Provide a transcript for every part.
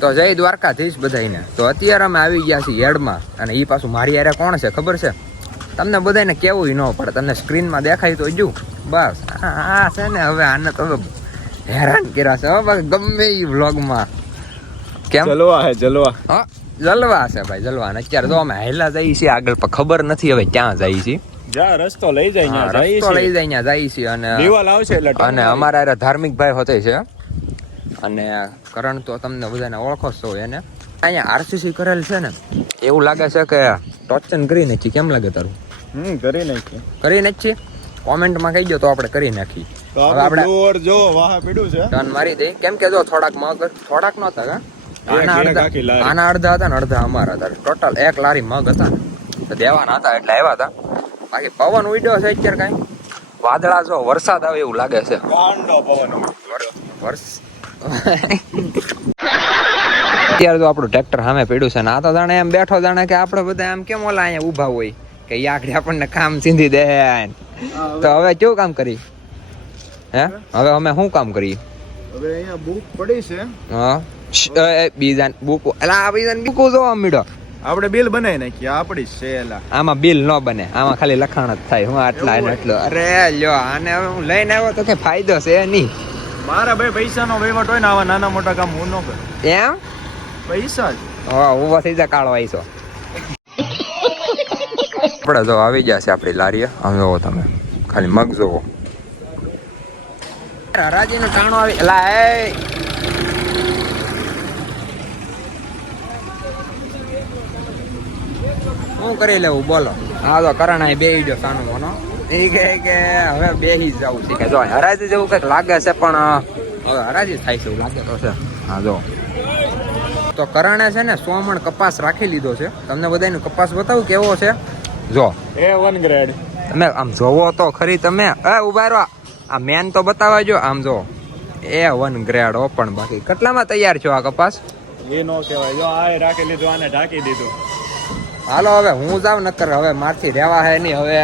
તો જય દ્વારકાધીશ બધાઈને. તો અત્યારે અમે આવી ગયા છીએ હેડમાં, અને એ પાછું મારી યારે કોણ છે ખબર છે તમને બધાને? કેવું ન પડે, તમને સ્ક્રીનમાં દેખાય તો જો બસ. આ છે ને હવે આને તો હેરાન કર્યા છે હવે ગમે એ વ્લોગમાં. કેમ જલવા હે જલવા? હા જલવા છે ભાઈ, જલવા. અને અત્યારે તો અમે હેલા જઈએ છીએ આગળ, પણ ખબર નથી હવે ક્યાં જઈએ છીએ. જા રસ્તો લઈ જાય રસ્તો લઈ જાય ત્યાં જઈએ છીએ. અને દિવાલ આવશે એટલે અને અમારા ધાર્મિક ભાઈ હોતે છે, અને કરણ તો તમને બધાને ઓળખો છો એને. અહીંયા આરસીસી કરેલ છે ને, એવું લાગે છે કે ટોચન કરી નાખી. કેમ લાગે તારું? કરી નાખી. કરી નાખીએ? કોમેન્ટમાં કહી દો તો આપણે કરી નાખી. હવે આપણે જોર જો વાહ પીડું છે ટર્ન મારી દઈ. કેમ કે જો થોડાક મગ થોડાક નહોતા કા, આના અડધા હતા ને અડધા અમારા હતા. ટોટલ 1 લારી મગ હતા તો દેવાના હતા એટલે આવ્યા હતા. બાકી પવન ઉડ્યો છે અત્યારે કાંઈ વાદળા જો વરસાદ આવે એવું લાગે છે. ગાંડો પવન અત્યારે તો આપણું ટ્રેક્ટર સામે પડ્યું છે ને આ તો જાણે એમ બેઠો જાણે કે આપણે બધા આમ કેમ ઓલા અહીંયા ઊભા હોય કે આખડી આપણને કામ ચીંધી દે. તો હવે કેવું કામ કરી? હે હવે અમે શું કામ કરીએ? હવે અહીંયા બુક પડી છે. હા બીજા બુક એટલે આ બીજા બુક જોવા મળ્યો. આપણે બિલ બનાવી નાખીએ આપડી છે. એલા આમાં બિલ ન બને, આમાં ખાલી લખાણ જ થાય. હું આટલા ને એટલો. અરે લ્યો આને હું લઈને આવ્યો તો કે ફાયદો છે નહીં. મારા ભાઈ પૈસાનો વહીવટ હોય ને આવા નાના મોટા કામ હું ન કરું. એમ પૈસા જ ઉભો થઈ જા કાળો આવીશો. આપણે જો આવી ગયા છે આપણી લારીએ. આમ જોવો તમે ખાલી મગ જોવો. હરાજી નું ટાણું આવી એલા એ શું કરી લેવું બોલો? હા તો કરણ બેહી ગયો સાનું મોનો. એ કહે કે હવે બેહી જવું છે કે જો હરાજી જેવું કંઈક લાગે છે, પણ હવે હરાજી થાય છે એવું લાગે તો છે. હા જો તો કરણે છે ને 100 મણ કપાસ રાખી લીધો છે. તમને બધાનો કપાસ બતાવું કેવો છે. જો A1 ગ્રેડ. તમે આમ જોવો તો ખરી. તમે ઉભા રહો, આ મેન તો બતાવવા જો. આમ જો A1 ગ્રેડ ઓપન. બાકી કેટલામાં તૈયાર છો આ કપાસ? એ નો કહેવાય. જો આ રાખી લીધું, આને ઢાંકી દીધું. હાલો હવે હું જાવ નકર હવે મારથી રહેવા હે નહીં. હવે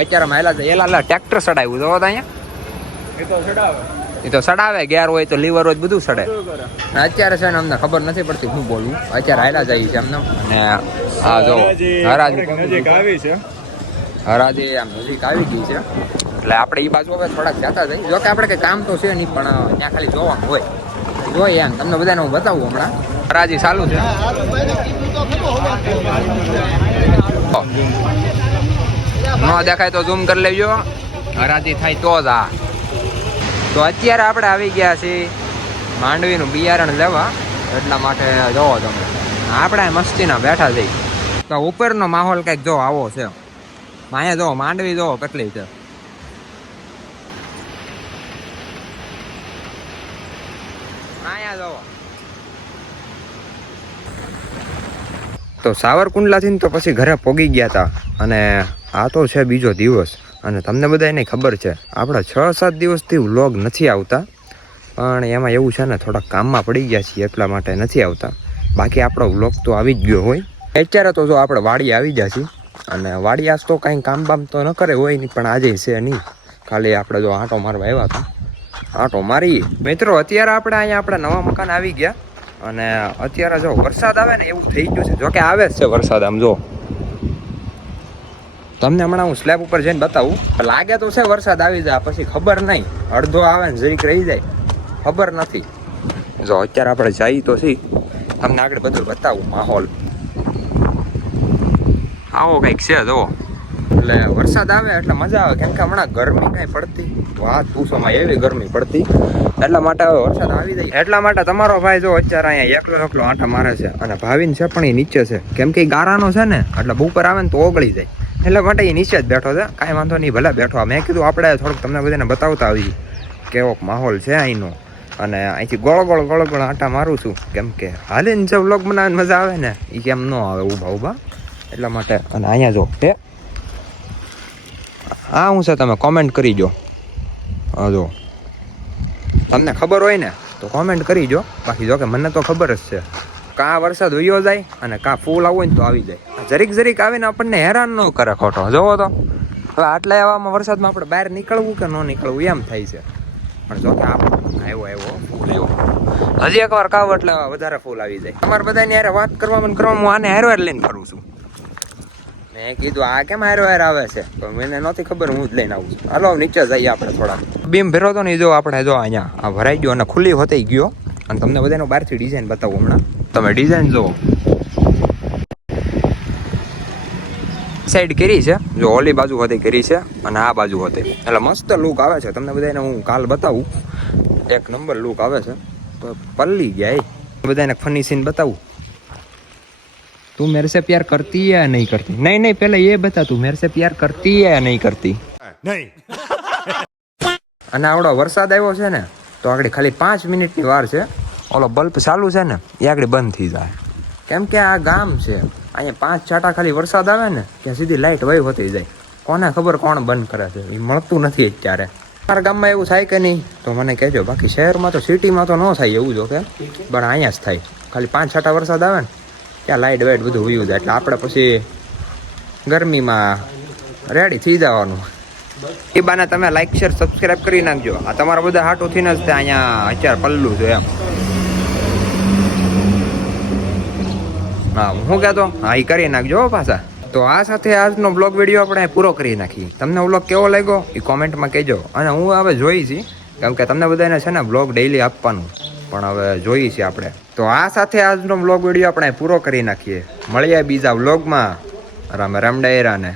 અત્યારે માયલા છે એલા ટ્રેક્ટર સડાવ્યું જો અહીંયા. એ તો ચડાવે, એ તો સડાવે. ગેર હોય તો લીવર હોય બધું સડે. અત્યારે છે ને અમને ખબર નથી પડતી શું બોલવું. અત્યારે હાયલા જાય છે એમને. અને આ જો હરાજી નજીક આવી છે. હરાજી આમ નજીક આવી ગઈ છે એટલે આપણે એ બાજુ હવે થોડાક જતા જઈએ. જો કે આપણે કંઈ કામ તો છે નહીં, પણ ત્યાં ખાલી જોવાનું હોય. જોઈએ એમ તમને બધાને હું બતાવું હમણાં. હરાજી ચાલુ છે. ન દેખાય તો ઝૂમ કરી લેજો. હરાજી થાય તો જ. આ તો અત્યારે આપણે આવી ગયા છીએ માંડવીનું બિયારણ લેવા. એટલા માટે જોવો તમે આપણે મસ્તીના બેઠા જઈ. તો ઉપરનો માહોલ કંઈક જો આવો છે. અહીંયા જો માંડવી જો કેટલી છે. અહીંયા જો તો સાવરકુંડલાથી તો પછી ઘરે પોગી ગયા હતા. અને આ તો છે બીજો દિવસ. અને તમને બધાને ખબર છે આપણા 6-7 દિવસથી વ્લોગ નથી આવતા. પણ એમાં એવું છે ને થોડાક કામમાં પડી ગયા છીએ એટલા માટે નથી આવતા. બાકી આપણો વ્લોગ તો આવી જ ગયો હોય. અત્યારે તો જો આપણે વાડી આવી ગયા છીએ. અને વાડી આજ તો કાંઈ કામ બામ તો ન કરે હોય નહીં, પણ આજે છે નહીં. ખાલી આપણે જો આંટો મારવા આવ્યા હતા. આંટો મારી મિત્રો. અત્યારે આપણે અહીંયા આપણા નવા મકાન આવી ગયા. અને અત્યારે જો વરસાદ આવે ને એવું થઈ ગયું છે. જોકે આવે જ છે વરસાદ. આમ જો તમને હમણાં હું સ્લેબ ઉપર જઈને બતાવું. લાગે તો છે વરસાદ આવી જાય, પછી ખબર નહીં. અડધો આવે ને જરીક રહી જાય, ખબર નથી. જો અત્યારે આપણે જઈએ તો છીએ. તમને આગળ બધું બતાવું માહોલ. આવો કંઈક છે જો. એટલે વરસાદ આવે એટલે મજા આવે. કેમ કે હમણાં ગરમી કાંઈ પડતી વાત પૂછોમાં, એવી ગરમી પડતી. એટલા માટે હવે વરસાદ આવી જાય. એટલા માટે તમારો ભાઈ જો અત્યારે અહીંયા એકલો આંટા મારે છે. અને ભાવિન છે પણ એ નીચે છે. કેમ કે એ ગારાનો છે ને, એટલે બપોર આવે ને તો ઓગળી જાય. એટલે માટે એ નીચે જ બેઠો છે. કાંઈ વાંધો નહીં, ભલે બેઠો. મેં કીધું આપણે થોડુંક તમને બધાને બતાવતા આવી કેવો માહોલ છે અહીંનો. અને અહીંથી ગોળ આંટા મારું છું. કેમ કે હાલીને જે વ્લોગ બનાવીને મજા આવે ને એ કેમ ન આવે ઊભા. એટલા માટે. અને અહીંયા જો હા હું છે તમે કોમેન્ટ કરી જો. હા જો તમને ખબર હોય ને તો કોમેન્ટ કરી જો. બાકી જો કે મને તો ખબર જ છે. કાં વરસાદ વયો જાય અને કાં ફૂલ આવો ને તો આવી જાય. જરીક આવીને આપણને હેરાન ન કરે ખોટો. જોવો તો હવે આટલા એવામાં વરસાદમાં આપણે બહાર નીકળવું કે ન નીકળવું એમ થાય છે. પણ જો કે આવ્યો ફૂલ આવ્યો. હજી એકવાર કાવ એટલે વધારે ફૂલ આવી જાય. તમારે બધાને યાર વાત કરવામાં હું આને હેરવેર લઈને ફરું છું. મેં કીધું આ કેમ હેરવેર આવે છે તો મને નહોતી ખબર, હું જ લઈને આવું છું. હાલો નીચે જઈએ આપણે થોડા. બીમ ભેરો તો નહીં, જો આપણે જો અહીંયા આ ભરાઈ ગયો અને ખુલ્લી હોતી ગયો. અને તમને બધાનો બહારથી ડિઝાઇન બતાવું હમણાં. તમે ડિઝાઇન જુઓ, સાઈડ કરી છે જો, ઓલી બાજુ હતી કરી છે અને આ બાજુ હતી, એટલે મસ્ત લુક આવે છે. તમને બધાને હું કાલ બતાવું, એક નંબર લુક આવે છે. તો પલ્લી ગયા બધાને ફની સીન બતાવું. તું मेरे से प्यार करती है या नहीं करती? नहीं नहीं, पहले ये बता તું मेरे से प्यार करती है या नहीं करती? नहीं. અને આવડો વરસાદ આવ્યો છે ને તો આગળ ખાલી 5 મિનિટની વાર છે. ઓલો બલ્બ ચાલુ છે ને એ આગળ બંધ થઈ જાય, કેમ કે આ ગામ છે. અહીંયા 5 છાંટા ખાલી વરસાદ આવે ને ત્યાં સીધી લાઈટ વહી હોતી જાય. કોને ખબર કોણ બંધ કરે છે, એ મળતું નથી અત્યારે. મારા ગામમાં એવું થાય કે નહીં તો મને કહેજો. બાકી શહેરમાં તો સિટીમાં તો ન થાય એવું, જો કે પણ અહીંયા જ થાય. ખાલી 5 છાંટા વરસાદ આવે ને ત્યાં લાઇટ વાઇટ બધું વયું જાય, એટલે આપણે પછી ગરમીમાં રેડી થઈ જવાનું. એ બાને તમે લાઈક શેર સબસ્ક્રાઈબ કરી નાખજો. આ તમારા બધા હાટોથી જ તે અહીંયા અત્યારે પલ્લું છે એમ. હા હું કહેતો હા એ કરી નાખજો પાછા. તો આ સાથે આજનો બ્લોગ વિડીયો આપણે પૂરો કરી નાખીએ. તમને બ્લોગ કેવો લાગ્યો એ કોમેન્ટમાં કહેજો. અને હું હવે જોઈ છી, કેમ કે તમને બધાને છે ને બ્લોગ ડેઈલી આપવાનું, પણ હવે જોઈએ છીએ આપણે. તો આ સાથે આજનો બ્લોગ વિડીયો આપણે પૂરો કરી નાખીએ. મળીએ બીજા બ્લોગમાં. રામ રામ ડાયરાને.